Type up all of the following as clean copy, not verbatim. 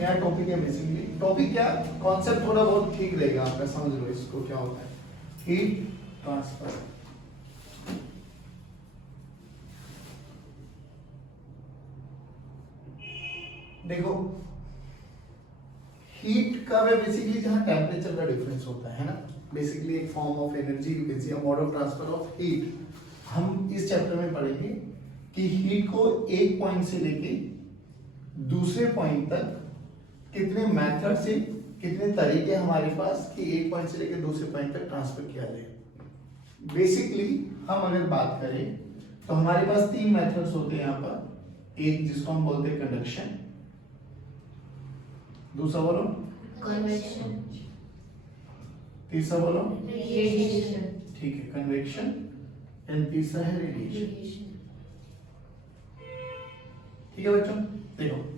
नया टॉपिक है basically. Topic क्या, कॉन्सेप्ट थोड़ा बहुत ठीक रहेगा आपका, समझ लो इसको क्या होता है। हीट ट्रांसफर, देखो हीट का वे बेसिकली जहां टेम्परेचर का डिफरेंस होता है ना, बेसिकली एक form of energy, you can see a mode of transfer of heat. हम इस चैप्टर में पढ़ेंगे कि हीट को एक पॉइंट से लेके दूसरे पॉइंट तक कितने मेथड से, कितने तरीके हमारे पास कि एक पॉइंट से लेके दूसरे पॉइंट तक ट्रांसफर किया जाए। बेसिकली हम अगर बात करें तो हमारे पास तीन मेथड्स होते हैं यहाँ पर। एक जिसको हम बोलते हैं कंडक्शन, दूसरा बोलो कन्वेक्शन, तीसरा बोलो रेडिएशन, ठीक है कन्वेक्शन, एंड तीसरा है रेडिएशन। ठीक है बच्चों, देखो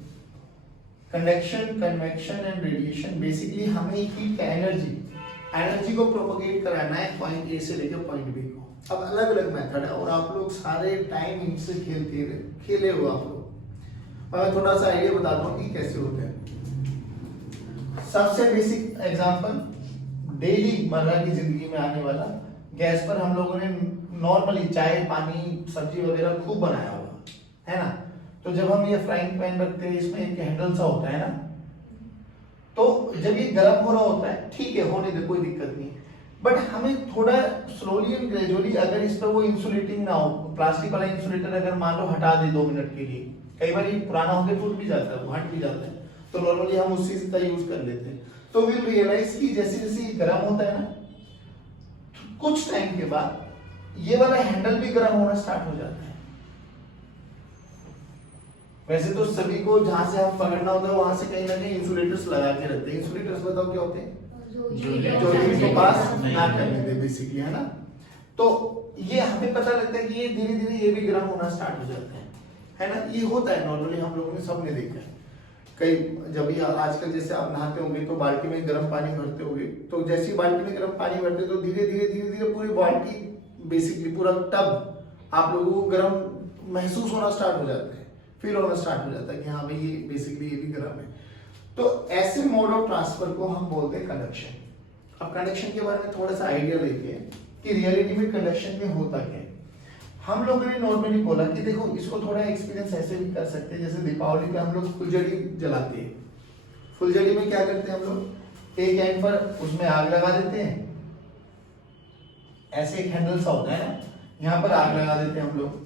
conduction, convection and radiation basically हमें हीट का एनर्जी को प्रोपोगेट कराना है पॉइंट ए से लेकर पॉइंट बी को। अब अलग अलग मेथड है और आप लोग सारे टाइम इनसे खेले हो आप लोग। मैं थोड़ा सा आइडिया बताता हूँ कि कैसे होते हैं। सबसे बेसिक एग्जांपल डेली मर्रा की जिंदगी में आने वाला, गैस पर हम लोगों ने नॉर्मली चाय पानी सब्जी वगैरह खूब बनाया होगा, है ना। तो जब हम ये फ्राइंग पैन रखते हैं, इसमें एक हैंडल सा होता है ना, तो जब ये गर्म हो रहा होता है, ठीक है होने दे, कोई दिक्कत नहीं, बट हमें थोड़ा स्लोली एंड ग्रेजुअली अगर इस पर वो इंसुलेटिंग ना हो, प्लास्टिक वाला इंसुलेटर अगर मान लो हटा दे 2 मिनट के लिए, कई बार ये पुराना होकर टूट भी जाता है, हट भी जाता है, तो नॉर्मली हम उसी का यूज कर लेते हैं। तो विल रियलाइज कि जैसे जैसे ये गर्म होता है ना, कुछ टाइम के बाद ये वाला हैंडल भी गर्म होना स्टार्ट हो जाता है। वैसे तो सभी को जहां से हम पकड़ना होता है वहां से कहीं ना कहीं इंसुलेटर्स लगा के रखते हैं। इंसुलेटर्स बताओ क्या होते हैं, जो इसको पास ना करने दे बेसिकली, है ना। तो ये हमें पता लगता है कि ये धीरे धीरे ये भी गर्म होना स्टार्ट हो जाता है ना। ये होता है नॉर्मली, हम लोगों ने सबने देखा है। कई जब भी आजकल जैसे आप नहाते होंगे तो बाल्टी में गर्म पानी भरते होंगे, तो जैसे ही बाल्टी में गर्म पानी भरते तो धीरे धीरे पूरी बाल्टी बेसिकली पूरा टब आप लोगों को गर्म महसूस होना स्टार्ट हो जाता है, फील होना स्टार्ट हो जाता है कि हाँ भाई ये बेसिकली ये भी गर्म है। तो ऐसे मोड ऑफ ट्रांसफर को हम बोलते हैं कंडक्शन। अब कंडक्शन के बारे में थोड़ा सा आइडिया लेते हैं कि रियलिटी में कंडक्शन में होता क्या है। हम लोगों ने नॉर्मली बोला कि देखो इसको थोड़ा एक्सपीरियंस ऐसे भी कर सकते हैं, जैसे दीपावली पे हम लोग फुलझड़ी जलाते हैं। फुलझड़ी में क्या करते हैं हम लोग, एक एंड पर उसमें आग लगा देते हैं, ऐसे एक हैंडल सा होता है ना, यहाँ पर आग लगा देते हैं हम लोग।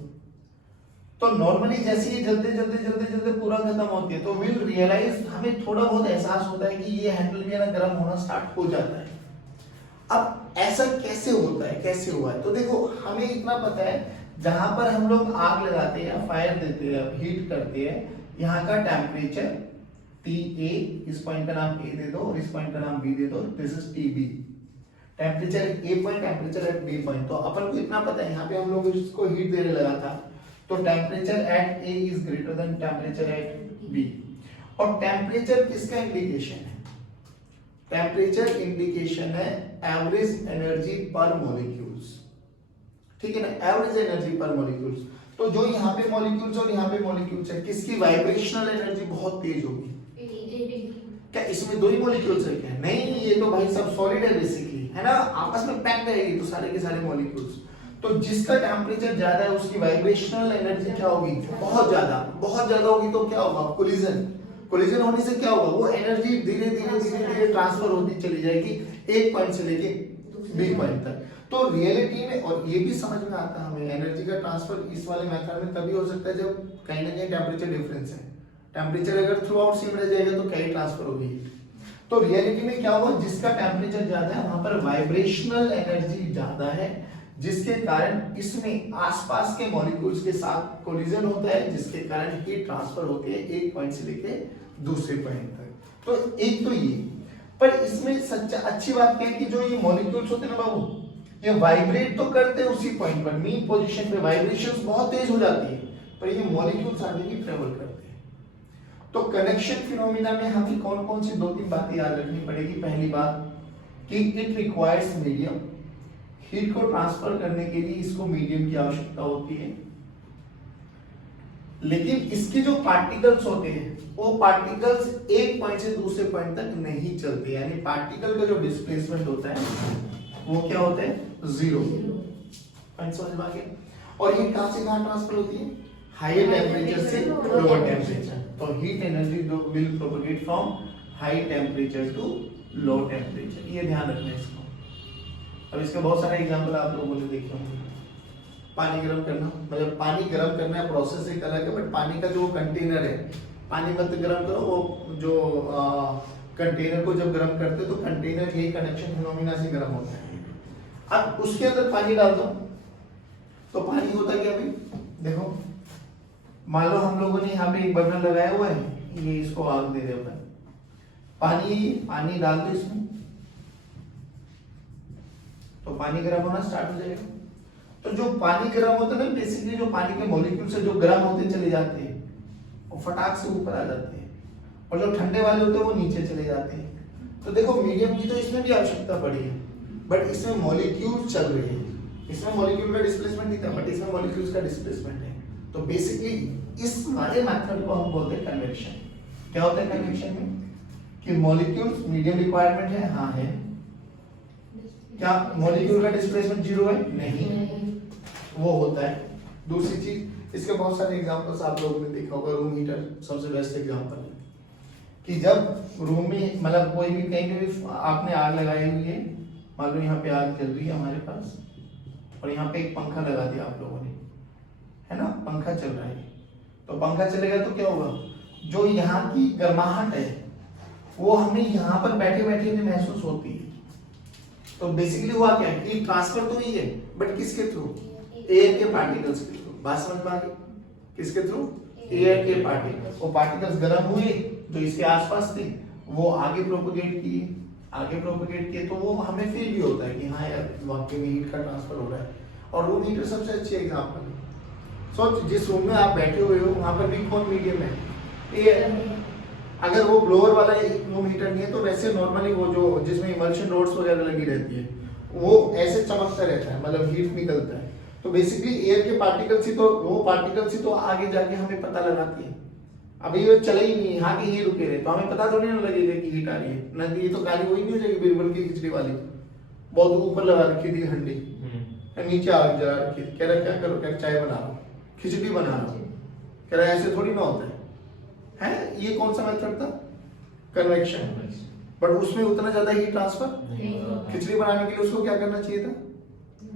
तो नॉर्मली जैसे ही जलते पूरा खत्म होती है तो विल रियलाइज, हमें थोड़ा बहुत एहसास होता है कि ये हैंडल भी ना गर्म होना स्टार्ट हो जाता है। अब ऐसा कैसे होता है, कैसे हुआ है, तो देखो हमें इतना पता है जहां पर हम लोग आग लगाते हैं, फायर देते हैं, हीट करते हैं, यहाँ का टेम्परेचर TA, इस पॉइंट का नाम A दे दो और इस पॉइंट का नाम B दे दो, this is TB। Temperature A point, temperature at B point. तो अपन को इतना पता है यहाँ पे हम लोग इसको हीट देने लगा था, तो temperature at A is greater than temperature at B। और टेम्परेचर किसका इंडिकेशन है, टेम्परेचर इंडिकेशन है एवरेज एनर्जी पर मॉलिक्यूल्स, ठीक है ना, एवरेज एनर्जी पर मॉलिक्यूल्स। तो जो यहाँ पे मॉलिक्यूल्स और यहाँ पे मॉलिक्यूल्स है, किसकी वाइब्रेशनल एनर्जी बहुत तेज होगी, क्या इसमें दो ही मॉलिक्यूल्स है क्या, नहीं, ये तो भाई सब सॉलिड है बेसिकली, है ना, आपस में पैक्ड रहेगी तो सारे के सारे मॉलिक्यूल्स। तो जिसका टेम्परेचर ज्यादा है उसकी वाइब्रेशनल एनर्जी क्या होगी, बहुत ज्यादा होगी। तो क्या होगा, कोलिजन होने से क्या होगा, वो एनर्जी धीरे धीरे ट्रांसफर होती चली जाएगी एक पॉइंट से लेके बी पॉइंट तक। तो रियलिटी में, और ये भी समझ में आता है हमें, एनर्जी का ट्रांसफर इस वाले मेथड में तभी हो सकता है जब कहीं ना कहीं टेम्परेचर डिफरेंस है। टेम्परेचर अगर थ्रू आउट सेम रह जाएगा तो कहीं ट्रांसफर होगी। तो रियलिटी में क्या हुआ, जिसका टेम्परेचर ज्यादा है वहां पर वाइब्रेशनल एनर्जी ज्यादा है, जिसके कारण इसमें आसपास के मॉलिक्यूल्स के साथ कोलिजन होता है, जिसके कारण हीट ट्रांसफर होती है एक पॉइंट से लेके दूसरे पॉइंट तक। तो एक तो ये, पर इसमें सच्चा अच्छी बात क्या है कि जो ये मॉलिक्यूल्स होते हैं ना बाबू, ये वाइब्रेट तो करते हैं उसी पॉइंट पर, मीन पोजीशन पे वाइब्रेशंस बहुत तेज हो जाती है, पर ये मॉलिक्यूल्स आगे भी ट्रेवल करते हैं। तो कंडक्शन फिनोमिना में हमें कौन कौन सी 2-3 बातें याद रखनी पड़ेगी। पहली बात कि इट रिक्वायर्स मीडियम, हीट को ट्रांसफर करने के लिए इसको मीडियम की आवश्यकता होती है। लेकिन इसके जो पार्टिकल्स होते हैं वो पार्टिकल्स एक पॉइंट से दूसरे पॉइंट तक नहीं चलते, यानी पार्टिकल का जो डिस्प्लेसमेंट होता है वो क्या होता है, जीरो। पॉइंट समझ में आ गया? और ये कहां से कहां ट्रांसफर होती है, हाई टेम्परेचर से लोअर टेम्परेचर। तो heat energy will propagate from high temperature to low temperature, ये ध्यान रखना है इसको। अब इसके बहुत सारे एग्जांपल आप लोगों ने देखे होंगे। पानी गर्म करना, मतलब पानी गर्म करना है, प्रोसेस एक अलग है, बट पानी का जो कंटेनर है, पानी मत गर्म करो, वो जो कंटेनर को जब गर्म करते हो तो कंटेनर ये कनेक्शन फिनोमिना से गर्म होता है। अब उसके अंदर पानी डाल दो तो पानी होता क्या अभी देखो, मान लो हम लोगों ने यहाँ पे एक बर्नर लगाया हुआ है, ये इसको आग दे दे अपना, पानी डाल दो इसमें तो पानी गर्म होना स्टार्ट हो जाएगा। तो जो पानी गर्म होता है ना, बेसिकली जो पानी के मॉलिक्यूल से जो गर्म होते चले जाते हैं वो फटाक से ऊपर आ जाते हैं, और जो ठंडे वाले होते हैं वो नीचे चले जाते हैं। तो देखो मीडियम की तो इसमें भी आवश्यकता पड़ी है, बट इसमें मॉलिक्यूल चल रहे हैं, इसमें मॉलिक्यूल का डिस्प्लेसमेंट नहीं था, बट इसमें मॉलिक्यूल्स का डिस्प्लेसमेंट है। तो बेसिकली इस वाले मेथड को हम बोलते हैं कन्वेक्शन। क्या होता है कन्वेक्शन में, कि मॉलिक्यूल्स मीडियम रिक्वायरमेंट है, हाँ है, क्या मॉलिक्यूल का डिस्प्लेसमेंट जीरो है, नहीं, वो होता है। दूसरी चीज, इसके बहुत सारे एग्जांपल्स आप लोगों ने देखा होगा, रूम हीटर सबसे बेस्ट एग्जांपल है, कि जब रूम में मतलब कोई भी कहीं पे भी आपने आग लगाई हुई है, मान लो यहाँ पे आग जल रही है हमारे पास, और यहाँ पे एक पंखा लगा दिया आप लोगों ने, है ना, पंखा चल रहा है, तो पंखा चलेगा तो क्या होगा, जो यहाँ की गर्माहट है वो हमें यहाँ पर बैठे बैठे में महसूस होती है। तो बेसिकली हुआ क्या है, हीट ट्रांसफर तो ही है, बट किसके थ्रू, एयर के पार्टिकल्स के थ्रू। बात समझ में आ गई, किसके थ्रू, एयर के पार्टिकल्स। वो पार्टिकल्स गर्म हुए जो इसके आसपास थे, वो आगे प्रोपगेट किए, तो वो हमें फील भी होता है कि हाँ यार वाकई में हीट का ट्रांसफर हो रहा है। और रूम हीटर सबसे अच्छी एग्जांपल है। सोच, जिस रूम में आप बैठे हुए हो वहां पर भी कौन मीडियम है, एयर। अगर वो ब्लोअर वाला रूम हीटर नहीं है तो वैसे नॉर्मली वो जो जिसमें इमल्शन रोड्स वगैरह लगी रहती है वो ऐसे चमकता रहता है, मतलब हीट निकलता है। तो बेसिकली एयर के पार्टिकल्स ही तो, वो पार्टिकल्स ही तो आगे जाके हमें पता लगाती है। अभी ये चले ही नहीं, यहाँ के ही रुके रहे तो हमें पता तो नहीं लगेगा कि हीट आ रही है, नहीं ये तो गाली वही नहीं हो जाएगी बिरबल की खिचड़ी वाली, बहुत ऊपर लगा रखी थी हंडी, नीचे आग जला रखी थी, कह रहा क्या करो, क्या चाय बना रहा हूँ, खिचड़ी बना रहा हूँ, कह रहा ऐसे थोड़ी ना होता है। ये कौन सा मेथड था, कन्वेक्शन, बट उसमें उतना ज्यादा हीट ट्रांसफर, खिचड़ी बनाने के लिए उसको क्या करना चाहिए था,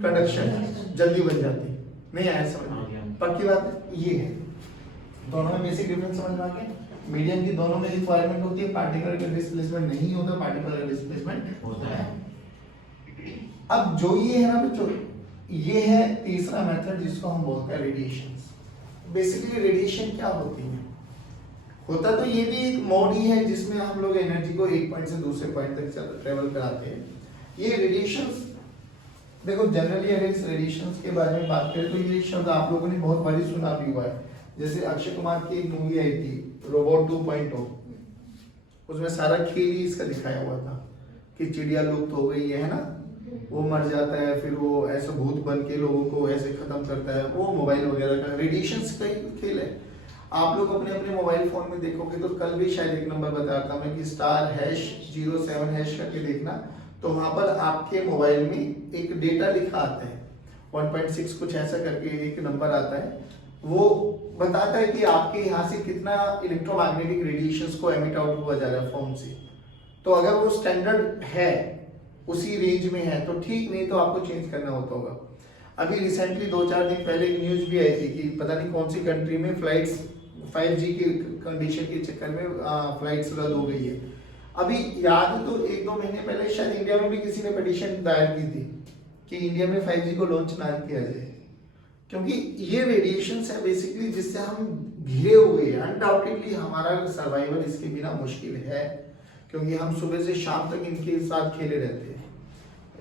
कंडक्शन, जल्दी बन जाती, नहीं आया समझ, पक्की बात है। ये है दोनों में बेसिक डिफरेंस समझ में आ गया। मीडियम की दोनों में रिक्वायरमेंट होती है, पार्टिकल का डिस्प्लेसमेंट नहीं होता, पार्टिकल का डिस्प्लेसमेंट होता है। अब जो ये है ना बच्चों, ये है तीसरा मेथड जिसको हम बोलते हैं रेडिएशंस। बेसिकली रेडिएशन क्या होती है, होता तो ये भी एक मोड ही है जिसमें हम लोग एनर्जी को एक पॉइंट से दूसरे पॉइंट तक ट्रेवल कराते हैं। ये रेडिएशंस देखो, जनरली अगर इस रेडिएशंस के बारे में बात करें तो ये शब्द आप लोगों ने बहुत बारी सुना भी हुआ है। जैसे अक्षय कुमार की एक मूवी आई थी रोबोट 2.0, उसमें सारा खेल ही इसका दिखाया हुआ था कि चिड़िया लुप्त हो गई है ना, वो मर जाता है, फिर वो ऐसे भूत बन के लोगों को ऐसे खत्म करता है, वो मोबाइल वगैरह का रेडिएशंस का ही खेल है। आप लोग अपने अपने मोबाइल फोन में देखोगे तो कल भी शायद एक नंबर बताता मैं कि *#07# करके देखना, तो वहां पर आपके मोबाइल में एक डेटा लिखा आता है 1.6 कुछ ऐसा करके एक नंबर आता है, वो बताता है कि आपके यहाँ से कितना इलेक्ट्रोमैग्नेटिक रेडिएशंस को एमिट आउट हुआ जा रहा है फोन से। तो अगर वो स्टैंडर्ड है, उसी रेंज में है तो ठीक, नहीं तो आपको चेंज करना होगा। अभी रिसेंटली 2-4 दिन पहले एक न्यूज भी आई थी कि पता नहीं कौन सी कंट्री में फ्लाइट्स 5G की कंडीशन के चक्कर में फ्लाइट्स रद्द हो गई है। अभी याद तो 1-2 महीने पहले शायद इंडिया में भी किसी ने पिटीशन दायर की थी कि इंडिया में 5G को लॉन्च ना किया जाए, क्योंकि ये रेडिएशंस है बेसिकली जिससे हम घिरे हुए हैं। अनडाउटेडली हमारा सर्वाइवल इसके बिना मुश्किल है, क्योंकि हम सुबह से शाम तक इनके साथ खेले रहते हैं।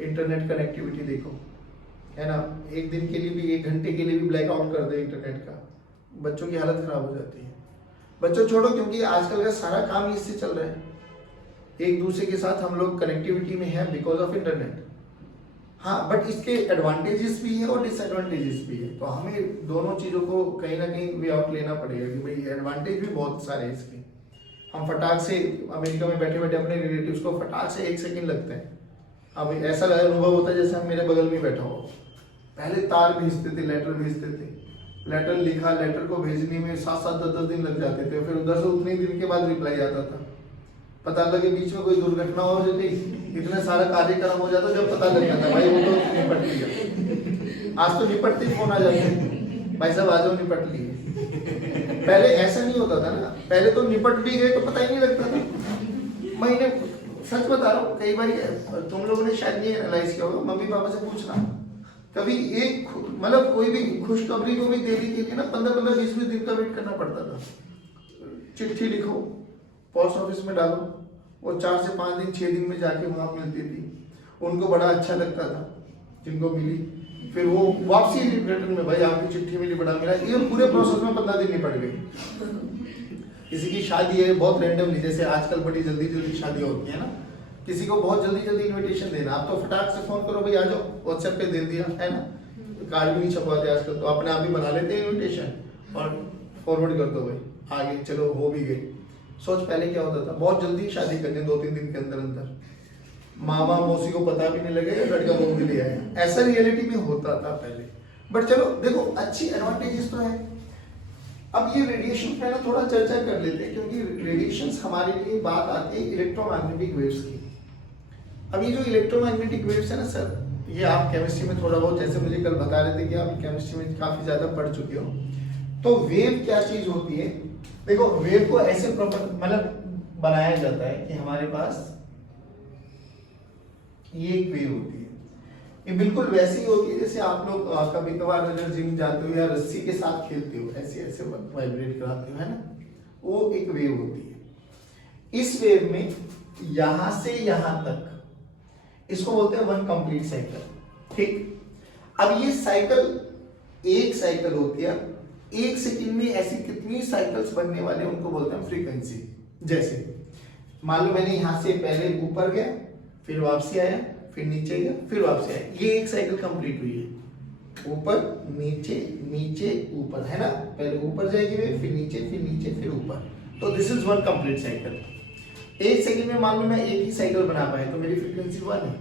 इंटरनेट कनेक्टिविटी देखो, है ना, एक दिन के लिए भी, 1 घंटे के लिए भी ब्लैकआउट कर दे इंटरनेट का, बच्चों की हालत खराब हो जाती है। बच्चों छोड़ो, क्योंकि आजकल का सारा काम इससे चल रहा है, एक दूसरे के साथ हम लोग कनेक्टिविटी में है बिकॉज ऑफ इंटरनेट। हाँ, बट इसके एडवांटेजेस भी है और डिसएडवांटेजेस भी है, तो हमें दोनों चीजों को कहीं ना कहीं वे आउट लेना पड़ेगा कि भाई एडवांटेज भी बहुत सारे हैं इसके। हम फटाक से अमेरिका में बैठे बैठे अपने रिलेटिव्स को फटाक से 1 सेकंड लगते हैं, अब ऐसा अनुभव होता है जैसे हम मेरे बगल में बैठा हो। पहले तार भेजते थे, लेटर भेजते थे, लेटर लिखा, लेटर को भेजने में 7-7 10-10 दिन लग जाते थे, फिर उधर से उतने दिन के बाद रिप्लाई आता था। पता लगे बीच में कोई दुर्घटना हो जाती, इतने सारा कार्यक्रम हो जाता, जब पता लग जाता भाई वो तो निपट लिया। आज तो निपटते ही फोन आ जाते हैं, भाई साहब आ जाओ निपट लिए। पहले ऐसा नहीं होता था ना, पहले तो निपट भी गए तो पता ही नहीं लगता था। मैंने सच बता रहा हूँ, कई बार तुम लोगों ने शायद ये एनालाइज किया होगा, मम्मी पापा से पूछना, कभी एक मतलब कोई भी खुशखबरी को भी देने के लिए ना 15-15 20-20 दिन का वेट करना पड़ता था। चिट्ठी लिखो, पोस्ट ऑफिस में डालो, वो 4 से 5 दिन 6 दिन में जाके वहां मिलती थी, उनको बड़ा अच्छा लगता था जिनको मिली, फिर वो वापसी रिटर्न में भाई आपकी चिट्ठी मिली, बड़ा मिला, ये पूरे प्रोसेस में 15 दिन निपट गए। किसी की शादी है बहुत रैंडमली, जैसे आजकल बड़ी जल्दी जल्दी शादी होती है ना, किसी को बहुत जल्दी जल्दी इनविटेशन देना, आप तो फटाक से फोन करो भाई आ जाओ, व्हाट्सएप पे दे दिया है ना, कार्ड भी नहीं छपवाते आजकल, तो अपने आप ही बना लेते हैं इनविटेशन और फॉरवर्ड कर दो भाई आगे, चलो हो भी गई। सोच पहले क्या होता था, बहुत जल्दी शादी करनी 2-3 दिन के अंदर अंदर, मामा मौसी को पता भी नहीं लगेगा, लड़का वो भी ले आया, ऐसा रियलिटी में होता था पहले। बट चलो देखो अच्छी एडवांटेजेस तो है। अब ये रेडिएशन पे ना थोड़ा चर्चा कर लेते हैं, क्योंकि रेडिएशंस हमारे लिए बात आती है इलेक्ट्रोमैग्नेटिक वेव्स की। अब ये जो इलेक्ट्रोमैग्नेटिक वेव्स है ना सर, ये आप केमिस्ट्री में थोड़ा बहुत, जैसे मुझे कल बता रहे थे कि आप केमिस्ट्री में काफी ज्यादा पढ़ चुके हो, तो वेव क्या चीज होती है। देखो वेव को ऐसे मतलब बनाया जाता है कि हमारे पास ये एक वेव होती है, ये बिल्कुल वैसी ही होती है जैसे आप लोग कभी कभार अगर जिम जाते हो या रस्सी के साथ खेलते हो, ऐसे ऐसे वाइब्रेट कराते हो, है ना, वो एक वेव होती है। इस वेव में यहां से यहां तक, इसको बोलते हैं 1 कंप्लीट साइकिल। ठीक, अब ये साइकिल एक साइकिल होती है, 1 सेकंड में ऐसी कितनी साइकिल्स बनने वाले उनको बोलते हैं फ्रीक्वेंसी। जैसे मान लो मैंने यहां से पहले ऊपर गया, फिर वापसी आया, फिर नीचे गया, फिर वापसी आया, ये एक साइकिल कंप्लीट हुई है। ऊपर नीचे नीचे ऊपर, है ना, पहले ऊपर जाएगी वे, फिर नीचे फिर ऊपर, तो this is 1 complete cycle. 1 second में मान लो मैं एक ही साइकिल बना पाया तो मेरी फ्रीक्वेंसी 1 है।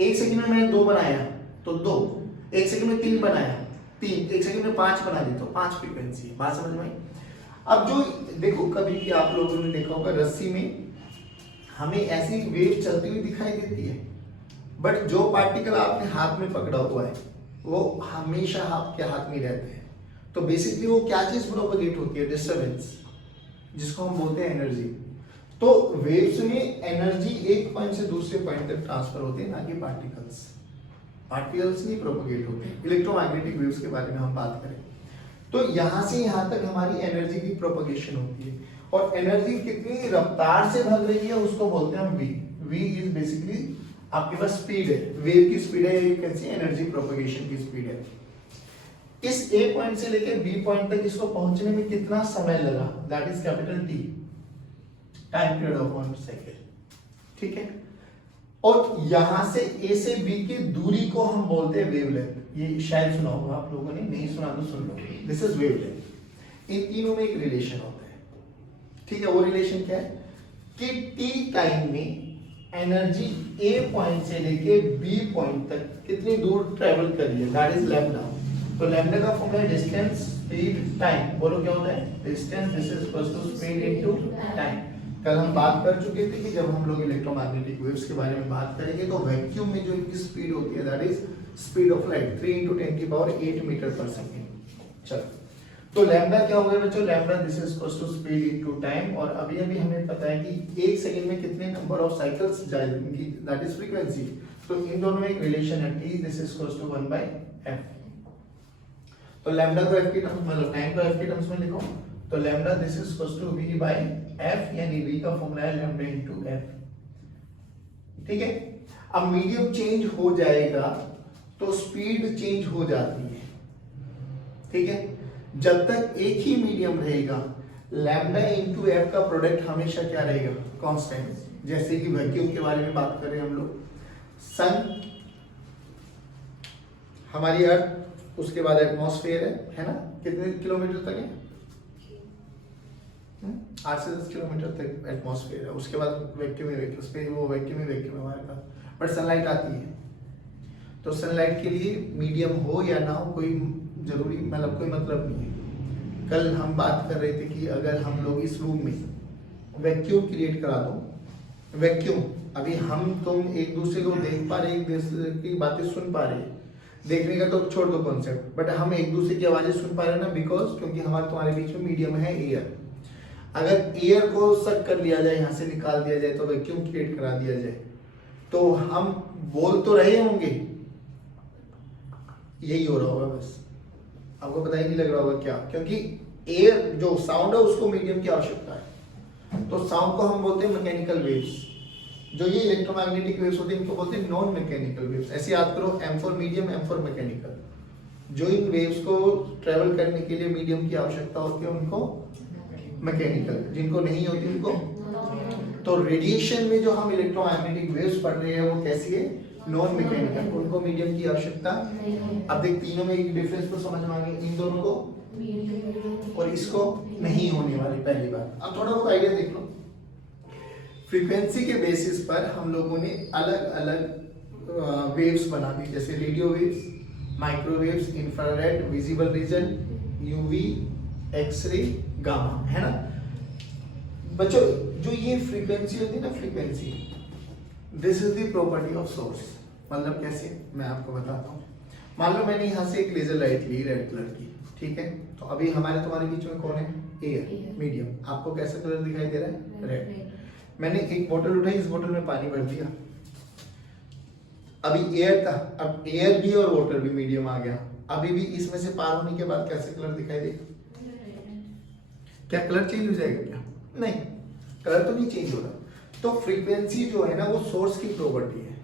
1 सेकंड में मैंने 2 बनाया तो 2, 1 सेकंड में 3 बनाया 3, 1 सेकंड में 5 बना दी तो 5 फ्रीक्वेंसी। बात समझ में आई? अब जो देखो कभी कि आप लोगों ने देखा होगा रस्सी में हमें ऐसी वेव चलती हुई दिखाई देती है, बट जो पार्टिकल आपने हाथ में पकड़ा हुआ है वो हमेशा आपके हाथ में रहते हैं। तो बेसिकली वो क्या चीज प्रोपगेट होती है, डिस्टरबेंस, जिसको हम बोलते हैं एनर्जी। तो वेव्स में एनर्जी एक पॉइंट से दूसरे पॉइंट तक ट्रांसफर होती है, ना कि पार्टिकल्स। पार्टिकल्स नहीं प्रोपगेट होते। इलेक्ट्रोमैग्नेटिक वेव्स के बारे में हम बात करें तो यहां से यहां तक हमारी एनर्जी की प्रोपगेशन होती है, और एनर्जी कितनी रफ्तार से भाग रही है उसको बोलते हैं हम वी। वी इज बेसिकली आपके पास स्पीड है, वेव की स्पीड है, कैसी एनर्जी प्रोपगेशन की स्पीड है। इस ए पॉइंट से लेकर बी पॉइंट तक इसको पहुंचने में कितना समय लगा, that is capital T, time period of 1 second. ठीक है, और यहां से ए से बी की दूरी को हम बोलते हैं वेवलेंथ। ये शायद सुना होगा आप लोगों ने, नहीं सुना तो सुन लो, दिस इज वेवलेंथ। इन तीनों में एक रिलेशन होता है। ठीक है, वो रिलेशन क्या है कि टी टाइम में एनर्जी ए पॉइंट से लेके बी पॉइंट तक कितनी दूर ट्रेवल करी है, दैट इज लैम्डा। तो लैम्डा का फॉर्मूला है डिस्टेंस स्पीड टाइम। बोलो क्या होता है, distance this is equal to speed into time. कल हम बात कर चुके थे कि जब हम लोग इलेक्ट्रोमैग्नेटिक वेव्स के बारे में बात करेंगे तो वैक्यूम में जो इनकी स्पीड होती है that is speed of light 3 × 10⁸ metre per second. चलो, तो लैम्डा क्या हो गया बच्चों, lambda this is equal to speed into time. और अभी अभी हमें पता है कि 1 सेकंड में कितने नंबर ऑफ साइकिल्स जाएंगी, दैट इज फ्रीक्वेंसी। तो इन दोनों में एक रिलेशन है, t this is equal to 1/f। तो लैम्डा को f की टर्म्स मतलब टाइम को f की टर्म्स में लिखो, तो lambda this is equal to v/f, यानी v का फॉर्मूला है लैम्डा इनटू f। ठीक है, अब मीडियम चेंज हो जाएगा तो स्पीड चेंज हो जाती है। ठीक है, जब तक एक ही मीडियम रहेगा लैम्डा इनटू एफ का प्रोडक्ट हमेशा क्या रहेगा, कांस्टेंट। जैसे कि वैक्यूम के बारे में बात करें हम लोग, सन हमारी अर्थ, उसके बाद एटमॉस्फेयर है ना, कितने किलोमीटर तक है? 8 से 10 किलोमीटर तक एटमॉस्फेयर है। उसके बाद वैक्यूम स्पेस, वो वैक्यूम है हमारे पास, बट सनलाइट आती है। तो सनलाइट के लिए मीडियम हो या ना हो कोई जरूरी मतलब कोई मतलब नहीं है। कल हम बात कर रहे थे कि अगर हम लोग इस रूम में वैक्यूम क्रिएट करा दो, वैक्यूम, अभी हम तुम एक दूसरे को देख पा रहे, एक दूसरे की बातें सुन पा रहे, देखने का तो छोड़ दो कॉन्सेप्ट, बट हम एक दूसरे की आवाजें सुन पा रहे हैं ना, बिकॉज क्योंकि हमारे तुम्हारे बीच में मीडियम है एयर। अगर एयर को सक कर लिया जाए, यहाँ से निकाल दिया जाए, तो वैक्यूम क्रिएट करा दिया जाए, तो हम बोल तो रहे होंगे, यही हो रहा होगा बस, आपको पता ही नहीं लग रहा होगा क्या, क्योंकि एयर जो साउंड है उसको मीडियम की आवश्यकता है। तो साउंड को हम बोलते हैं मैकेनिकल वेव्स, जो ये इलेक्ट्रोमैग्नेटिक वेव्स होते हैं इनको बोलते हैं नॉन मैकेनिकल वेव्स। ऐसे याद करो, M for medium, M for mechanical. जो इन वेव्स को ट्रेवल करने के लिए मीडियम की आवश्यकता होती है उनको मैकेनिकल, जिनको नहीं होती उनको। तो रेडिएशन में जो हम इलेक्ट्रोमैग्नेटिक वेव्स पढ़ रहे हैं वो कैसी है? नॉन मैकेनिकल, उनको मीडियम की आवश्यकता। अब देख तीनों में एक डिफरेंस तो समझ में आ गया, इन दोनों को और इसको नहीं होने वाली पहली बात। अब थोड़ा बहुत आइडिया देख लो। फ्रीक्वेंसी के बेसिस पर हम लोगों ने अलग अलग वेव्स बना दी, जैसे radio waves, microwaves, infrared, visible region, UV, X ray, gamma, है ना बच्चों। जो ये फ्रीक्वेंसी होती है ना, frequency, this is the property of source. मतलब कैसे, मैं आपको बताता हूँ। मान लो मैंने यहाँ से एक लेजर लाइट ली रेड कलर की, ठीक है, तो अभी हमारे तुम्हारे बीच में कौन है? Air, medium. आपको कैसा कलर दिखाई दे रहा है? रेड। मैंने एक बोतल उठाई, इस बोतल में पानी भर दिया, अभी एयर था, अब एयर भी और वाटर भी मीडियम आ गया। अभी भी इसमें से पार होने के बाद कैसे कलर दिखाई देगा? क्या कलर चेंज हो जाएगा क्या? नहीं, कलर तो नहीं चेंज हो रहा। तो फ्रीक्वेंसी जो है ना वो सोर्स की प्रॉपर्टी है।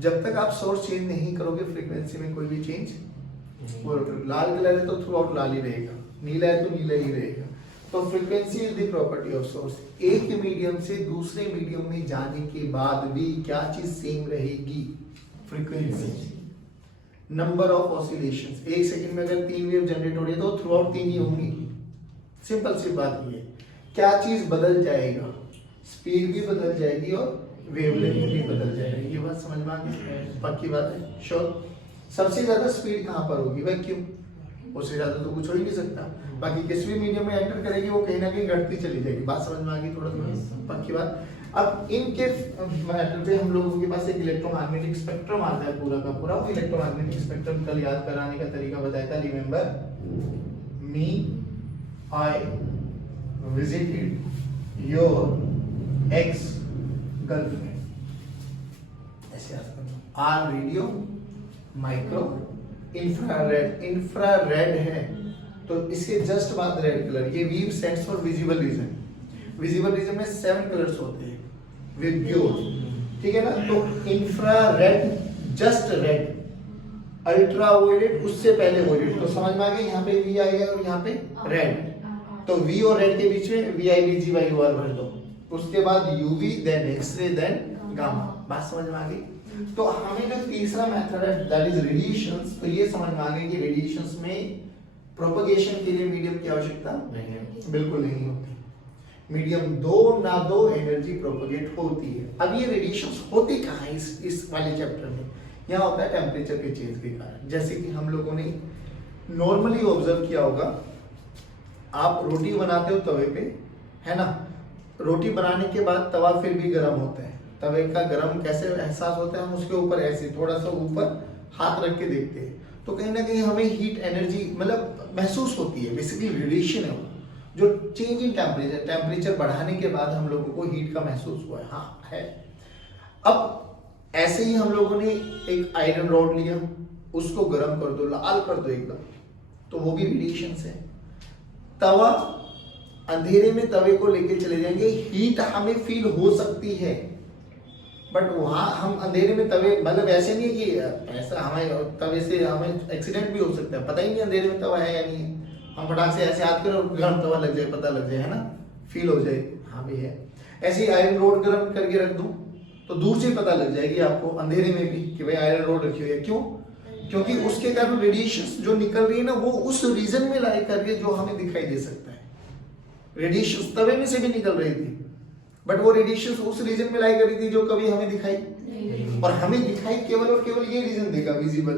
जब तक आप सोर्स चेंज नहीं करोगे फ्रीक्वेंसी में कोई भी चेंज, लाल कलर है तो थ्रू आउट लाल ही रहेगा, नीला है तो नीला ही रहेगा। तो frequency is the property of source. एक मीडियम से दूसरे मीडियम में जाने के बाद भी क्या चीज सेम रहेगी? Frequency, number of oscillations. एक सेकंड में अगर 3 वेव जनरेट हो रही है तो थ्रू आउट 3 ही होंगी। सिंपल सी बात ये, क्या चीज बदल जाएगा? स्पीड भी बदल जाएगी और वेवलेंथ भी बदल जाएगी। ये बात समझ में आ गई? पक्की बात है, श्योर। सबसे ज्यादा स्पीड कहाँ पर होगी? वैक्यूम, उससे ज्यादा तो कुछ हो ही नहीं सकता। बाकी किस भी मीडियम में एंटर करेगी वो कहीं ना कहीं घटती चली जाएगी। बात समझ में आ गई? थोड़ा थोड़ा पक्की बात। अब इनके मैटर पे हम लोगों के पास एक इलेक्ट्रोमैग्नेटिक स्पेक्ट्रम आता है पूरा का पूरा। वो इलेक्ट्रोमैग्नेटिक स्पेक्ट्रम कल याद कराने का तरीका बताया था, remember me I visited your ex girlfriend, ऐसे याद करना। R radio, micro, infrared. Infrared है तो इसके जस्ट बाद रेड कलर, ये V stands for visible region. Visible region में 7 कलर्स होते हैं विब्यूर, ठीक है ना। तो इंफ्रारेड जस्ट रेड, अल्ट्रावायलेट उससे पहले वायलेट। तो समझ में आ गया, यहाँ पे वी आएगा और यहाँ पे रेड। तो वी और रेड के बीच में V I B G Y O R भर दो। उसके बाद UV, then X ray, then gamma. बात समझ में आ गई? तो हमें जो तीसरा मेथड है दैट इज रेडिएशंस, तो ये समझ में आ गई कि रेडिएशंस में प्रोपगेशन के लिए मीडियम की आवश्यकता बिल्कुल नहीं होती। मीडियम दो ना दो एनर्जी प्रोपगेट होती है। अब ये रेडिएशंस होती कहाँ है इस वाले चैप्टर में? यहाँ होता है टेम्परेचर के चेंज के कारण। जैसे कि हम लोगों ने नॉर्मली ऑब्जर्व किया होगा, आप रोटी बनाते हो तवे पे, है ना। रोटी बनाने के बाद तवा फिर भी गर्म होता है। तवे का गर्म कैसे एहसास होता है? हम उसके ऊपर ऐसे थोड़ा सा ऊपर हाथ रख के देखते हैं तो कहीं ना कहीं हमें हीट एनर्जी मतलब महसूस होती है। बेसिकली रेडिएशन है वो, जो चेंज इन टेम्परेचर, टेम्परेचर बढ़ाने के बाद हम लोगों को हीट का महसूस हुआ है। हाँ है। अब ऐसे ही हम लोगों ने एक आयरन रॉड लिया, उसको गर्म कर दो, लाल कर दो एकदम, तो वो भी रेडिएशन है। तवा, अंधेरे में तवे को लेके चले जाएंगे, हीट हमें फील हो सकती है, बट वहां हम अंधेरे में तवे, मतलब ऐसे नहीं कि ऐसा हमें तवे से हमें एक्सीडेंट भी हो सकता है, पता ही नहीं अंधेरे में तवा है या नहीं है। हम फटाक से ऐसे हाथ करें और गर्म तवा लग जाए, पता लग जाए, है ना, फील हो जाए हाँ भी है। ऐसे ही आयरन रोड गर्म करके रख दूं तो दूर से पता लग जाएगी आपको अंधेरे में भी कि भाई आयरन रोड रखी हुई है। क्यों? क्योंकि उसके कारण रेडिएशन जो निकल रही है ना वो उस रीजन में लाई कर रही है जो हमें दिखाई दे सकता है। रेडिएशन तवे में से भी निकल रही थी बट वो रेडिएशन उस रीजन में लाई कर रही थी जो कभी हमें दिखाई, और हमें दिखाई केवल और केवल ये रीजन देगा विजिबल,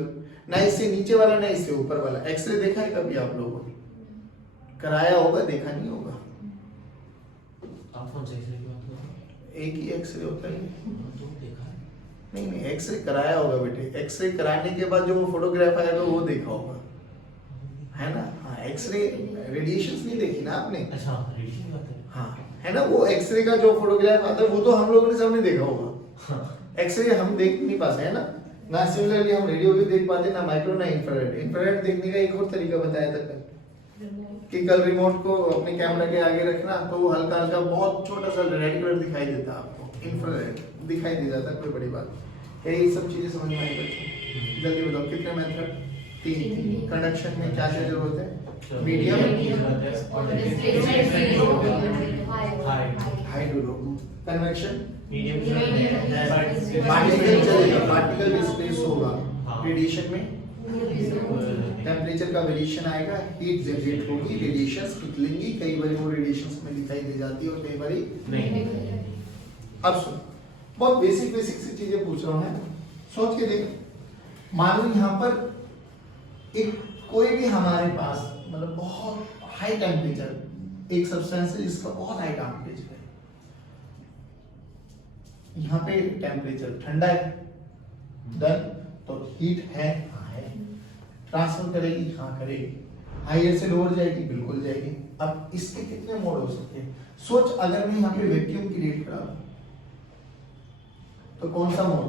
ना इससे नीचे वाला ना इससे ऊपर वाला। एक्सरे देखा है कभी आप लोगों ने? कराया होगा, देखा नहीं होगा। आप कौन से एक्सरे की बात कर रहे हो? एक ही एक्सरे होता है। तो देखा है। नहीं नहीं, एक्सरे कराया होगा बेटे। एक्सरे कराने के बाद जो वो फोटोग्राफ आएगा वो देखा होगा, है ना? हाँ, एक्सरे रेडिएशंस नहीं देखी ना आपने? अच्छा, रेडिएशन की बात है। हाँ, है ना? वो एक्सरे का जो फोटोग्राफ आता है वो तो हम लोगों ने सबने देखा होगा। एक्सरे हम देख नहीं पाते है ना सिमिलरली हम रेडियो भी देख पाते ना माइक्रो ना इंफ्रारेड। इंफ्रारेड देखने का एक और तरीका बताया था कल, कि कल रिमोट को अपने कैमरा के आगे रखना तो वो हल्का हल्का बहुत छोटा सा रेड कलर दिखाई देता आपको, इंफ्रारेड दिखाई दे जाता, कोई बड़ी बात नहीं। यही सब चीजें समझ में आई बच्चों? जल्दी बताओ कितने मेथड? 3। कंडक्शन में क्या क्या जरूरत है? Medium, high to low. Convection, particle चलेगा, पार्टिकल डिस्प्लेस होगा। रेडिएशन में टेम्परेचर का वेरिएशन आएगा, हीट जनरेट होगी, रेडिएशंस निकलेंगी। कई बार वो रेडिएशंस में दिखाई दे जाती है और कई बार नहीं। अब सुनो, बहुत बेसिक सी चीजें पूछ रहा हूं मैं, सोच के देखो। मान लो यहाँ पर एक कोई भी हमारे पास मतलब बहुत हाई टेम्परेचर एक सब्सटेंस है जिसका बहुत हाई टेम्परेचर है। यहाँ पे टेम्परेचर ठंडा है, डन। तो हीट है, हाँ है। ट्रांसफर करेगी, हाँ करेगी। हायर से लोअर जाएगी, बिल्कुल जाएगी। अब इसके कितने मोड हो सकते हैं? सोच, अगर मैं यहाँ पे वैक्यूम क्रिएट करा तो कौन सा मोड?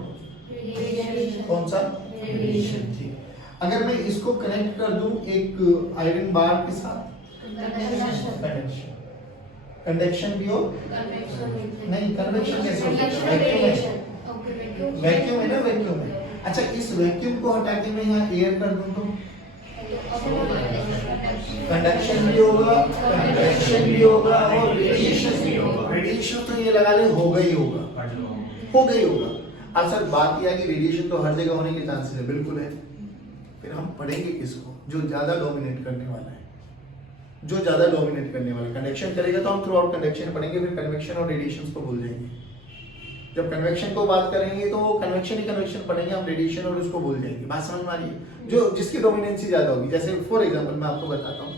कौन सा? रेडिएशन। ठीक। अगर मैं इसको कनेक्ट कर दूं एक आयरन बार के साथ, कंडक्शन। कंडक्शन भी हो नहीं, कन्वेक्शन कैसे हो सकता है? वैक्यूम है ना, वैक्यूम है। अच्छा, इस वैक्यूम को हटा के मैं यहाँ एयर कर दूं तो कंडक्शन भी होगा, कन्वेक्शन भी होगा और रेडिएशन भी होगा। रेडिएशन तो ये लगा ले होगा ही होगा, हो गई होगा। अब सर बात यह है कि रेडिएशन तो हर जगह होने के चांसेस है, बिल्कुल है। फिर हम पढ़ेंगे किसको? जो ज्यादा डोमिनेट करने वाला है, जो ज्यादा डोमिनेट करने वाला है। कंडक्शन करेगा तो हम थ्रू आउट कंडक्शन पढ़ेंगे, फिर कन्वेक्शन और रेडिएशन को भूल जाएंगे। जब कन्वेक्शन को बात करेंगे तो कन्वेक्शन ही कन्वेक्शन पढ़ेंगे हम, रेडिएशन और उसको भूल जाएंगे। बात समझ में आ रही है? जो जिसकी डोमिनेंसी ज्यादा होगी, जैसे फॉर एग्जांपल मैं आपको बताता हूँ,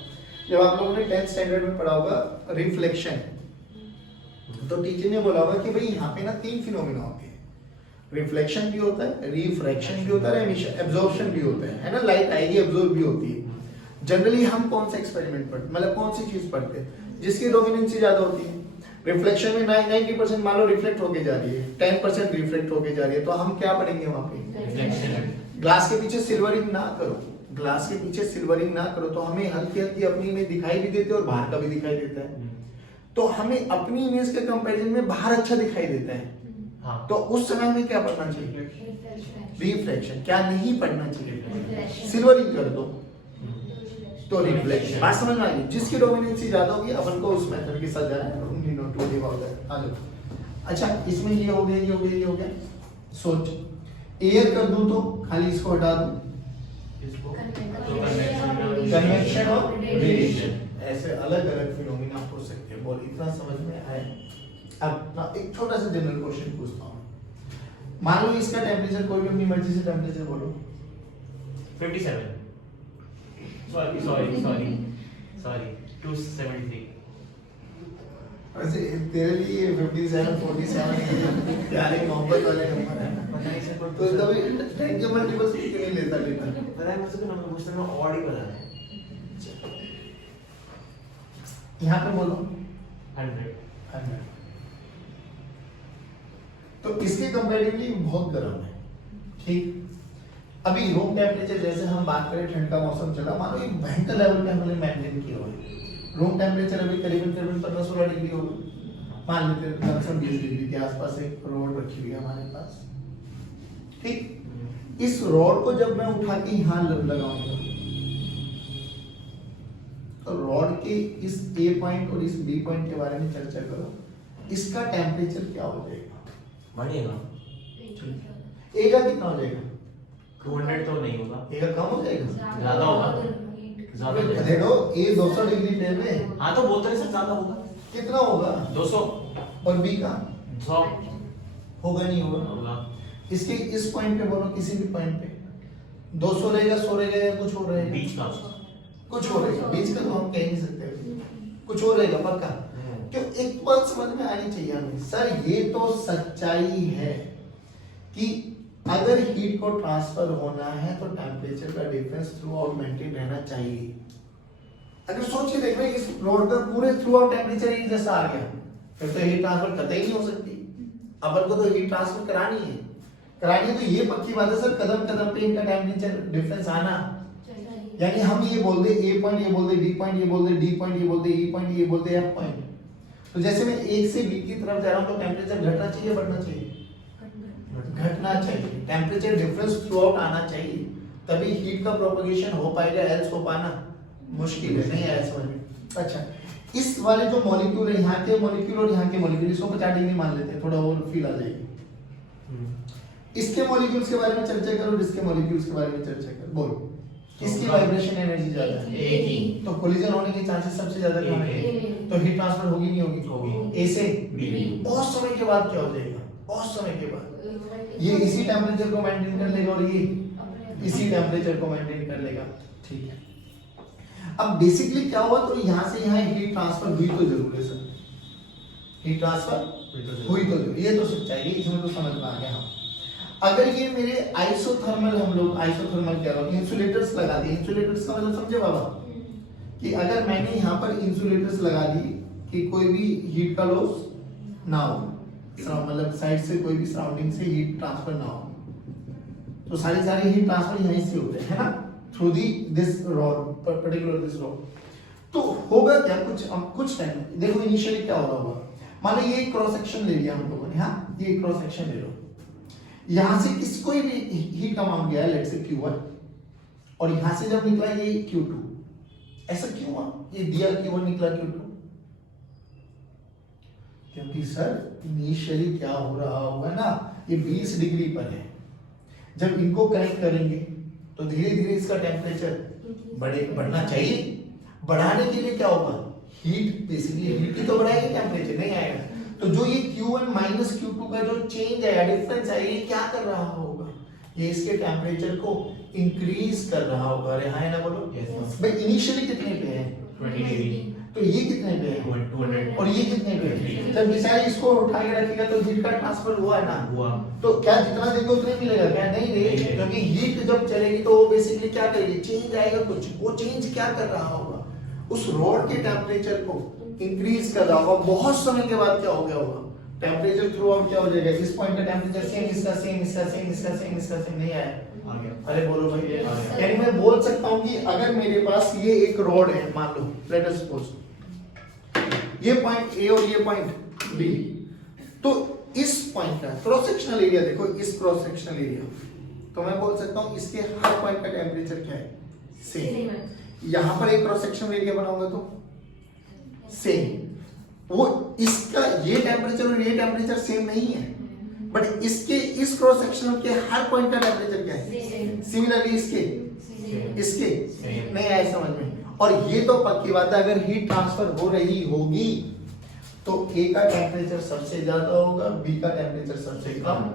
जब आप लोगों ने 10th स्टैंडर्ड में पढ़ा होगा रिफ्लेक्शन, तो टीचर ने बोला होगा कि भाई यहाँ पे ना 3 फिनोमेना होते हैं। रिफ्लेक्शन भी होता है, रिफ्रैक्शन भी होता है, एब्जॉर्प्शन भी होता है ना? लाइट आएगी, एब्जॉर्ब भी होती है। जनरली हम कौन सा एक्सपेरिमेंट पढ़ते, मतलब कौन सी चीज पढ़ते हैं जिसकी डोमिनेंसी ज्यादा होती है? रिफ्लेक्शन में 90% मान लो रिफ्लेक्ट होके जा रही है, 10% रिफ्लेक्ट होके जा रही है, तो हम क्या पढ़ेंगे वहां पे? ग्लास के पीछे सिल्वरिंग ना करो, ग्लास के पीछे सिल्वरिंग ना करो तो हमें हल्की हल्की अपनी में दिखाई भी देते हैं और बाहर का भी दिखाई देता है। तो हमें अपनी इमेज के कंपैरिजन में बाहर अच्छा दिखाई देता है। हाँ। तो उस समय में क्या पढ़ना चाहिए? रिफ्लेक्शन। क्या नहीं पढ़ना चाहिए? सिल्वरिंग कर दो तो रिफ्लेक्शन। बात समझ में आ गई? जिसकी डोमिनेंसी ज्यादा होगी अपन को उस मेथड के साथ जाना है। अच्छा, इसमें ये हो गया, ये हो गया, ये हो गया। सोच, एयर कर दूं तो खाली इसको हटा दूं, कन्वेक्शन और रेडिएशन, ऐसे अलग अलग फिनोमेना हो सकते हैं। बोल, इतना समझ में आया? अब ना एक छोटा सा जनरल क्वेश्चन पूछता हूँ। मान लो इसका टेम्परेचर कोई भी अपनी मर्जी से टेम्परेचर बोलो। 57 सॉरी 273। वैसे तेरे लिए 57 47 प्यारे मोहब्बत वाले नंबर है। तो कभी 10 के मल्टीपल क्यों नहीं लेता? पता है मुझे तो नंबर पूछते हैं, और ही पता है। यहाँ पे बोलो 100। तो इसके कंपैरेटिवली बहुत गर्म है, ठीक। अभी रूम टेम्परेचर जैसे हम बात करें, ठंड का मौसम चला, मान लो एक भयंकर लेवल पे हमने मेंटेन किया हुआ है। रूम टेम्परेचर अभी करीबन 15-16 डिग्री होगा, मान लेते हैं 10-20 डिग्री के आसपास एक रॉड रखी हुई है हमारे पास, ठीक। इस रॉड को जब मैं उठा के यहाँ लगाऊंगा तो रॉड के इस ए पॉइंट और इस बी पॉइंट के बारे में चर्चा करो। इसका टेम्परेचर क्या हो जाएगा? बढ़ेगा। ए का कितना हो जाएगा? 200 तो नहीं होगा, ए का कम हो जाएगा। ज्यादा होगा, ज्यादा होगा। देखो ए 200 डिग्री पे में हाँ तो बोलते हैं सर ज्यादा होगा, कितना होगा 200, और बी का 100 होगा नहीं होगा। होगा। इसके इस पॉइंट पे बोलो, किसी भी पॉइंट पे 200 रहेगा, 100 रहेगा या कुछ और रहेगा, बीच का कुछ और रहेगा। बीच का तो हम कह नहीं सकते, कुछ और रहेगा पक्का। क्यों, एक बात समझ में आनी चाहिए हमें सर, ये तो सच्चाई है कि अगर हीट को ट्रांसफर होना है तो टेम्परेचर का डिफरेंस थ्रू आउट मेंटेन रहना चाहिए। अगर सोचिए देख रहे इस रोड का पूरे थ्रू आउट टेम्परेचर एक जैसा आ गया, फिर तो हीट ट्रांसफर कतई नहीं हो सकती। अपन को तो हीट ट्रांसफर करानी है, तो ये पक्की बात है सर, कदम कदम पे इनका टेम्परेचर डिफरेंस आना। यानी हम ये बोल दे ए पॉइंट, ये बोल दे बी पॉइंट, ये बोल दे डी पॉइंट, ये बोल दे ई पॉइंट, ये बोल दे एफ पॉइंट, तो जैसे मैं एक से बी की तरफ जा रहा हूं तो टेम्परेचर घटना चाहिए बढ़ना चाहिए, घटना चाहिए। टेम्परेचर डिफरेंस थ्रू आउट आना चाहिए, तभी हीट का प्रोपगेशन हो पाएगा, एल्स हो पाना मुश्किल है, नहीं आया समझ में। अच्छा, इस वाले जो मॉलिक्यूल है, यहाँ के मॉलिक्यूल और यहाँ के मॉलिक्यूल, इसको 50 डिग्री मान लेते हैं, थोड़ा और फील आ जाएगी। इसके मॉलिक्यूल्स के बारे में चर्चा करो, इसके मॉलिक्यूल्स के बारे में चर्चा करो, बोलो किसकी वाइब्रेशन एनर्जी ज्यादा है? एक ही। तो कोलिजन होने के चांसेस सबसे ज्यादा कम है, तो हीट ट्रांसफर होगी नहीं होगी? होगी। ए से बी। बहुत समय के बाद क्या हो जाएगा, बहुत समय के बाद ये इसी टेम्परेचर को मेंटेन कर लेगा और ये इसी टेम्परेचर को मेंटेन कर लेगा। ठीक है, अब बेसिकली क्या हुआ, तो यहाँ से यहाँ हीट ट्रांसफर हुई तो जरूर है सर, हीट ट्रांसफर हुई तो जरूर, ये तो सच्चाई है, इसमें तो समझ में आ गया। हम अगर ये मेरे आइसोथर्मल, हम लोग आइसोथर्मल कह रहा हूँ, इंसुलेटर्स लगा दिए, इंसुलेटर्स का मतलब समझे बाबा, कि अगर मैंने यहाँ पर इंसुलेटर्स लगा दी कि कोई भी हीट का लॉस ना हो, मतलब साइड से कोई भी सराउंडिंग से हीट ट्रांसफर ना हो, तो सारी हीट ट्रांसफर यहीं से होते हैं ना, through the this rod, particular this rod. तो होगा क्या, कुछ टाइम देखो इनिशियली क्या हो रहा होगा, मान लो ये क्रॉस सेक्शन ले लिया हम लोगों ने, हाँ ये क्रॉस सेक्शन ले लो, यहां से किस कोई भी हीट अमाउंट गया, लेट्स से Q1, और यहां से जब निकला ये Q2, ऐसा क्यों हुआ, ये दिया Q1 निकला Q2, क्योंकि सर इनिशियली क्या हो रहा होगा ना, ये 20 डिग्री पर है, जब इनको कनेक्ट करेंगे तो धीरे धीरे इसका टेम्परेचर बढ़ना चाहिए, बढ़ाने के लिए क्या होगा, हीट, बेसिकली हीट ही तो बढ़ाएगी, टेम्परेचर नहीं आएगा। तो जो ये Q1 माइनस Q2 का जो चेंज है, डिफरेंस है, ये क्या कर रहा होगा, ये इसके टेम्परेचर को इंक्रीज कर रहा होगा। अरे हाँ ना बोलो, भाई इनिशियली कितने पे है 20 डिग्री, तो ये कितने पे है 200, और ये कितने पे है, जब बेचारे इसको उठा के रखेगा तो हीट का ट्रांसफर हुआ है ना, हुआ। तो क्या जितना देंगे उतना ही मिलेगा क्या, नहीं रे, क्योंकि हीट जब चलेगी तो वो बेसिकली क्या करेगी, चेंज आएगा कुछ, वो चेंज क्या कर रहा होगा, उस रॉड के टेम्परेचर को इंक्रीज कर रहा होगा। बहुत समय के बाद क्या हो गया होगा, टेम्परेचर थ्रू आउट क्या हो जाएगा, इस पॉइंट का टेम्परेचर सेम, इसका सेम, इसका सेम, इसका सेम, इसका सेम, नहीं आया, आ गया। अरे बोलो भाई, यानी मैं बोल सकता हूँ कि अगर मेरे पास ये एक रॉड है, मान लो लेट अस सपोज ये पॉइंट ए और ये पॉइंट बी, तो इस पॉइंट का क्रॉस सेक्शनल एरिया देखो, इस क्रॉस सेक्शनल एरिया, तो मैं बोल सकता हूँ इसके हर पॉइंट का टेम्परेचर क्या है, सेम। यहां पर एक क्रॉस सेक्शनल एरिया बनाऊंगा तो सेम, वो इसका ये टेम्परेचर और ये टेम्परेचर सेम नहीं है, बट इसके इस क्रॉस सेक्शन के हर पॉइंट का टेम्परेचर क्या है, सिमिलरली इसके नहीं आया समझ में। और ये तो पक्की बात है, अगर हीट ट्रांसफर हो रही होगी तो ए का टेम्परेचर सबसे ज्यादा होगा, बी का टेम्परेचर सबसे कम,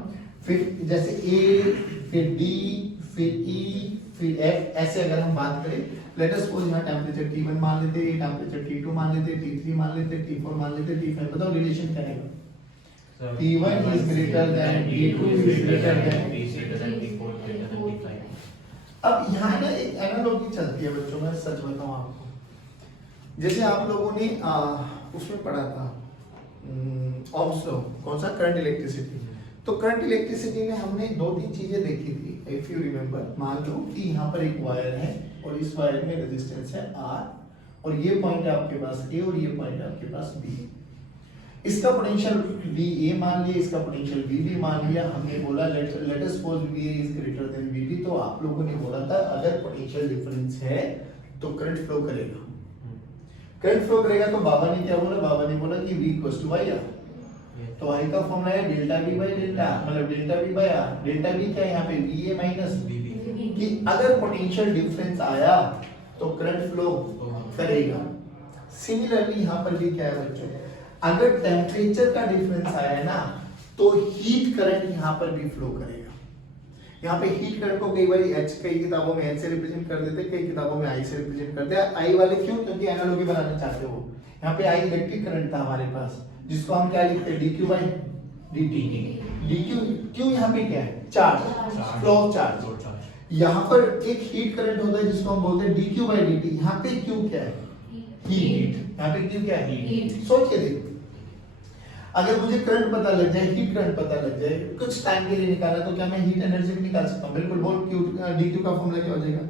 फिर जैसे ए, फिर डी, फिर ई, फिर एफ, ऐसे अगर हम बात करें, लेट अस सपोज यहाँ टेम्परेचर T1 मान लेते हैं, टेम्परेचर T2 मान लेते हैं, T3 मान लेते हैं, T4 मान लेते हैं, T5, बताओ रिलेशन क्या है, T1 is greater than T2 is greater than T4 greater than T5। अब यहाँ ना एक एनालॉजी चलती है बच्चों, मैं सच बताऊं आपको, जैसे आप लोगों ने उसमें पढ़ा था ऑम्स लॉ, कौन सा, करंट इलेक्ट्रिसिटी, तो करंट इलेक्ट्रिसिटी में हमने 2-3 चीजें देखी थी, इफ यू रिमेम्बर। मान लो कि यहाँ पर एक वायर है और इस वायर में रेजिस्टेंस है R, और ये पॉइंट है आपके पास A और ये पॉइंट है आपके पास B, इसका पोटेंशियल VA मान लिया, इसका पोटेंशियल VB मान लिया, हमने बोला let us suppose VA is greater than VB, तो आप लोगों ने बोला था अगर पोटेंशियल डिफरेंस है तो करंट फ्लो करेगा, करंट फ्लो करेगा, तो बाबा ने क्या बोला, बाबा ने बोला कि V इक्वल्स टू IR, तो I का फॉर्मूला है डेल्टा V बाय डेल्टा, मतलब delta V by R, delta V क्या है यहाँ पे VA माइनस VB, कि अगर पोटेंशियल डिफरेंस आया तो करंट फ्लो करेगा। सिमिलरली यहाँ पर भी क्या है बच्चों, अगर टेम्परेचर का डिफरेंस आया है ना तो हीट करंट यहाँ पर भी फ्लो करेगा। यहाँ पे हीट करंट को कई बार कई किताबों में एच से रिप्रेजेंट कर देते, कई किताबों में आई से रिप्रेजेंट करते हैं। आई वाले क्यों? क्योंकि एनालॉजी बनाना चाहते हो। यहाँ पे आई इलेक्ट्रिक करंट था हमारे पास, जिसको हम क्या लिखते हैं, dq बाई dt। dq क्यों यहाँ पे क्या है, चार्ज, फ्लो ऑफ चार्ज। यहाँ पर एक हीट करंट होता है जिसको हम बोलते हैं dq बाई dt। यहाँ पे क्यों क्या है, हीट। यहाँ पे क्यों क्या है, हीट। सोच के देखो, अगर मुझे करंट पता लग जाए, हीट करंट पता लग जाए, कुछ टाइम के लिए निकालना, तो क्या मैं हीट एनर्जी भी निकाल सकता हूँ? बिल्कुल। बोल dq का फॉर्मूला क्या हो जाएगा,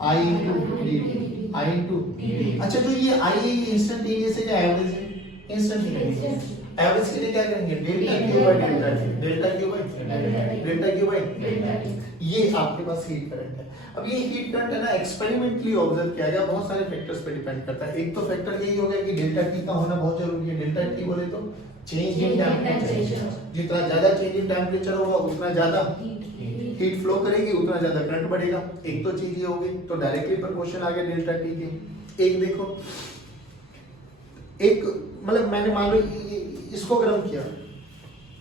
I into dt, I into dt। अच्छा, तो ये I इंस्टेंटेनियस है क्या एवरेज है? इंस्टेंटेनियस। एवरेज के लिए क्या करेंगे, delta q by delta t, delta q by delta t। ये आपके पास हीट करंट है। अब ये हीट करंट है ना, एक्सपेरिमेंटली ऑब्जर्व किया गया, बहुत सारे फैक्टर्स पे डिपेंड करता है। एक तो फैक्टर यही हो गया कि डेल्टा t का होना बहुत जरूरी है। डेल्टा t बोले तो चेंज इन टेम्परेचर, जितना ज्यादा चेंज इन टेम्परेचर होगा उतना ज्यादा हीट फ्लो करेगी, उतना ज्यादा करंट बढ़ेगा। एक तो चीज ये होगी, तो डायरेक्टली प्रोपोर्शन आ गया डेल्टा टी के। एक देखो, एक मतलब मैंने मान लो इसको गर्म किया,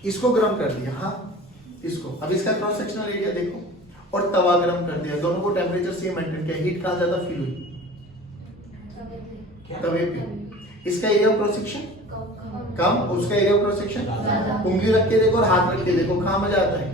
इसको गर्म कर दिया, हाँ इसको, अब इसका क्रॉस सेक्शनल एरिया देखो, और तवा गर्म कर दिया, दोनों को टेम्परेचर सेम मेंटेन किया, हीट कहाँ ज्यादा फील हुई, तवे पे। इसका एरिया ऑफ क्रॉस सेक्शन कम, उसका एरिया ऑफ क्रॉस सेक्शन, उंगली रख के देखो और हाथ रख के देखो, कहाँ मजा आता है,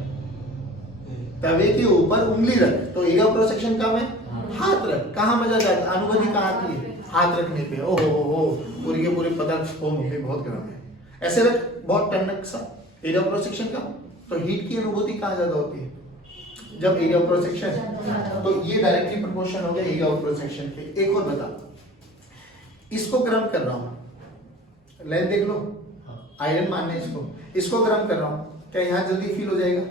तवे के ऊपर उंगली रख तो एरिया ऑफ क्रॉस सेक्शन कम है, हाथ रख कहाँ मजा आता है, अनुभूति कहाँ आती है, हाथ रखने पे। ओहो पूरी के पूरे पदार्थ हो मुझे बहुत गर्म है, ऐसे रख, बहुत ठंडक सा, एरिया ऑफ क्रॉस सेक्शन कम, तो हीट की अनुभूति कहाँ ज्यादा होती है, जब एरिया ऑफ क्रॉस सेक्शन। तो ये डायरेक्टली प्रोपोर्शन हो गया एरिया ऑफ क्रॉस सेक्शन के। एक और बता, इसको गर्म कर रहा हूँ, लेंथ देख लो, आयरन मान ले इसको गर्म कर रहा हूँ, क्या यहाँ जल्दी फील हो जाएगा,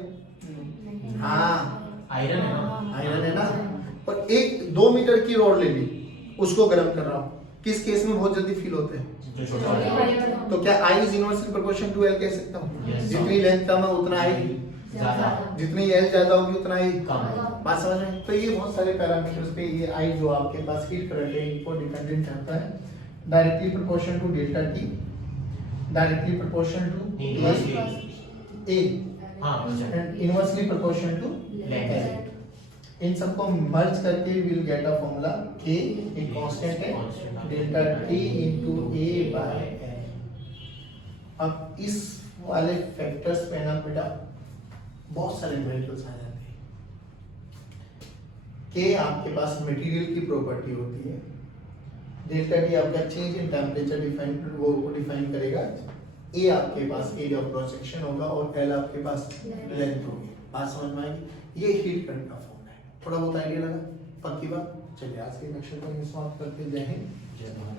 हाँ आयरन है ना, आयरन है ना। और एक 2 मीटर की रॉड ले ली, उसको गर्म कर रहा हूँ, किस केस में बहुत जल्दी फील होते हैं, जो छोटा है। तो क्या I is inversely proportion to L कह सकता हूँ? Yes. जितनी लेंथ कम है उतना I, ज्यादा, जितनी L ज्यादा होगी उतना I कम। बात समझ में? तो ये बहुत सारे पैरामीटर्स पे ये I जो आपके पास हीट करंट है इनको डिपेंडेंट करता है। Directly proportion to delta T, directly proportion to A, हाँ, and inversely proportion to length. इन सबको मर्ज करके will get a formula K, एक कांस्टेंट है, delta T into A by N। अब इस वाले फैक्टर्स पे ना बेटा बहुत सारे वेरिएबल्स आ जाते हैं। K आपके पास मटेरियल की प्रॉपर्टी होती है, डेल्टा T आपका चेंज इन टेम्परेचर डिफाइन करेगा, A आपके पास एरिया ऑफ क्रॉस सेक्शन होगा और L आपके पास लेंथ होगी। बात समझ में आएगी? ये हीट करंट का फॉर्मूला है। थोड़ा बहुत आइडिया लगा? पक्की बात? चलिए आज के लेक्चर को समाप्त करते हैं। जय हिंद, जय भारत।